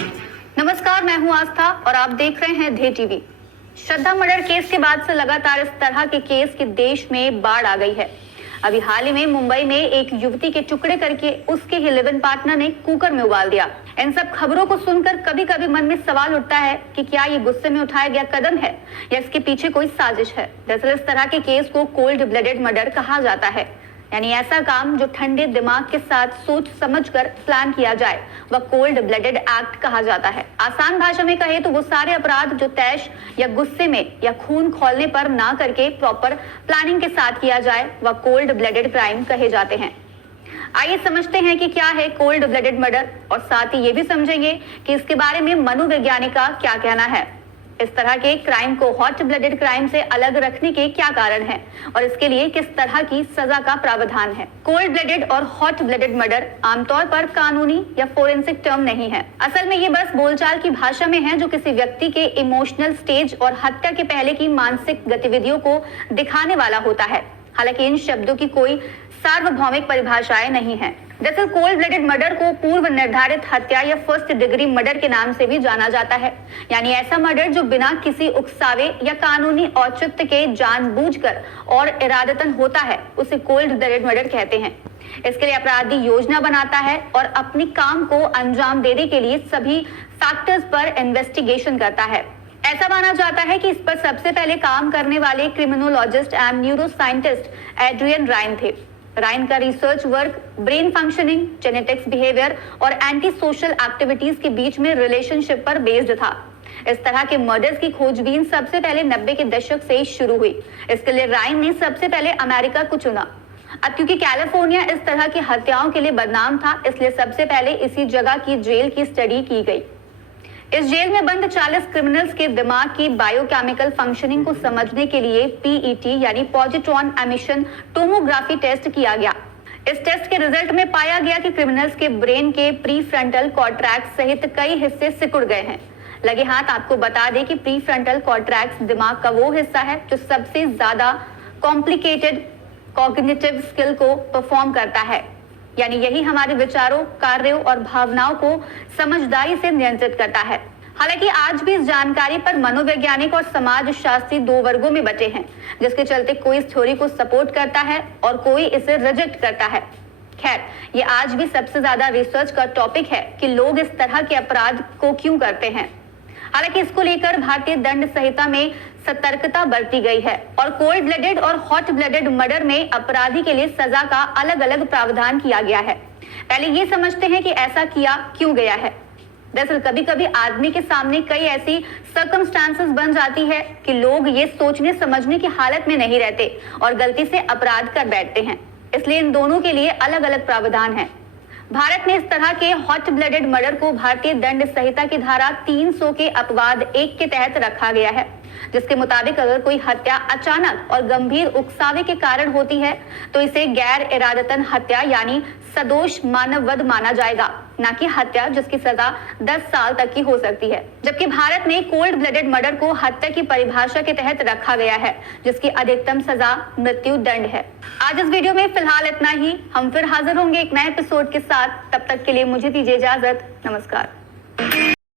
नमस्कार, मैं हूं आस्था और आप देख रहे हैं ढे टीवी। श्रद्धा मर्डर केस के बाद से लगातार इस तरह के केस के देश में बाढ़ आ गई है। अभी हाल ही में मुंबई में एक युवती के टुकड़े करके उसके ही लिव इन पार्टनर ने कुकर में उबाल दिया। इन सब खबरों को सुनकर कभी कभी मन में सवाल उठता है कि क्या ये गुस्से में उठाया गया कदम है या इसके पीछे कोई साजिश है। दरअसल इस तरह के केस को कोल्ड ब्लडेड मर्डर कहा जाता है, यानी ऐसा काम जो ठंडे दिमाग के साथ सोच समझकर प्लान किया जाए वह कोल्ड ब्लडेड एक्ट कहा जाता है। आसान भाषा में कहे तो वो सारे अपराध जो तैश या गुस्से में या खून खौलने पर ना करके प्रॉपर प्लानिंग के साथ किया जाए वह कोल्ड ब्लडेड क्राइम कहे जाते हैं। आइए समझते हैं कि क्या है कोल्ड ब्लडेड मर्डर और साथ ही ये भी समझेंगे कि इसके बारे में मनोवैज्ञानिक का क्या कहना है। इस तरह के क्राइम को हॉट ब्लडेड क्राइम से अलग रखने के क्या कारण हैं और इसके लिए किस तरह की सजा का प्रावधान है। कोल्ड ब्लडेड और हॉट ब्लडेड मर्डर आमतौर पर कानूनी या फोरेंसिक टर्म नहीं है। असल में ये बस बोलचाल की भाषा में है जो किसी व्यक्ति के इमोशनल स्टेज और हत्या के पहले की मानसिक गतिविधियों को दिखाने वाला होता है। हालांकि इन शब्दों की कोई सार्वभौमिक परिभाषाएं नहीं है। दरअसल कोल्ड ब्लडेड मर्डर को पूर्व निर्धारित हत्या या फर्स्ट डिग्री मर्डर के नाम से भी जाना जाता है, यानी ऐसा मर्डर जो बिना किसी उकसावे या कानूनी औचित्य के जानबूझकर और इरादतन होता है उसे कोल्ड ब्लडेड मर्डर कहते हैं। इसके लिए अपराधी योजना बनाता है और अपनी काम को अंजाम देने के लिए सभी फैक्टर्स पर इन्वेस्टिगेशन करता है। ऐसा माना जाता है कि इस पर सबसे पहले काम करने वाले क्रिमिनोलॉजिस्ट एंड न्यूरोसाइंटिस्ट एड्रियन राइन थे। राइन का research work brain functioning, genetics, behaviour और एंटी सोशल एक्टिविटीज के बीच में रिलेशनशिप पर बेस्ड था। इस तरह के मर्डर्स की खोजबीन सबसे पहले 90 के दशक से शुरू हुई। इसके लिए राइन ने सबसे पहले अमेरिका को चुना। अब क्योंकि कैलिफोर्निया इस तरह की हत्याओं के लिए बदनाम था, इसलिए सबसे पहले इसी जगह की जेल की स्टडी की गई। इस जेल में बंद 40 क्रिमिनल्स के दिमाग की बायोकेमिकल फंक्शनिंग को समझने के लिए पीईटी यानी पॉजिट्रॉन एमिशन टोमोग्राफी टेस्ट किया गया। इस टेस्ट के रिजल्ट में पाया गया कि क्रिमिनल्स के ब्रेन के प्रीफ्रंटल कॉर्टेक्स सहित कई हिस्से सिकुड़ गए हैं। लगे हाथ आपको बता दें कि प्रीफ्रंटल कॉर्टेक्स दिमाग का वो हिस्सा है जो सबसे ज्यादा कॉम्प्लिकेटेड कॉग्निटिव स्किल को परफॉर्म करता है, यानी यही हमारे विचारों, कार्यों और भावनाओं को समझदारी से नियंत्रित करता है। हालांकि आज भी इस जानकारी पर मनोवैज्ञानिक और समाजशास्त्री दो वर्गों में बटे हैं, जिसके चलते कोई इस थ्योरी को सपोर्ट करता है और कोई इसे रिजेक्ट करता है। खैर, ये आज भी सबसे ज्यादा रिसर्च का टॉपिक है कि लोग इस तरह के अपराध को क्यों करते हैं। हालांकि इसको लेकर भारतीय दंड संहिता में सतर्कता बरती गई है और कोल्ड ब्लडेड और हॉट ब्लडेड मर्डर में अपराधी के लिए सजा का अलग अलग प्रावधान किया गया है। पहले ये समझते हैं कि ऐसा किया क्यों गया है। दरअसल कभी कभी आदमी के सामने कई ऐसी सर्कमस्टांसेस बन जाती है कि लोग ये सोचने समझने की हालत में नहीं रहते और गलती से अपराध कर बैठते हैं। इसलिए इन दोनों के लिए अलग अलग प्रावधान है। भारत में इस तरह के हॉट ब्लडेड मर्डर को भारतीय दंड संहिता की धारा 300 के अपवाद 1 के तहत रखा गया है, जिसके मुताबिक अगर कोई हत्या अचानक और गंभीर उकसावे के कारण होती है तो इसे गैर इरादतन हत्या यानी सदोष मानव वध माना जाएगा, न कि हत्या जिसकी सजा 10 साल तक की हो सकती है। जबकि भारत में कोल्ड ब्लडेड मर्डर को हत्या की परिभाषा के तहत रखा गया है, जिसकी अधिकतम सजा मृत्यु दंड है। आज इस वीडियो में फिलहाल इतना ही। हम फिर हाजिर होंगे एक नए एपिसोड के साथ। तब तक के लिए मुझे दीजिए इजाजत। नमस्कार।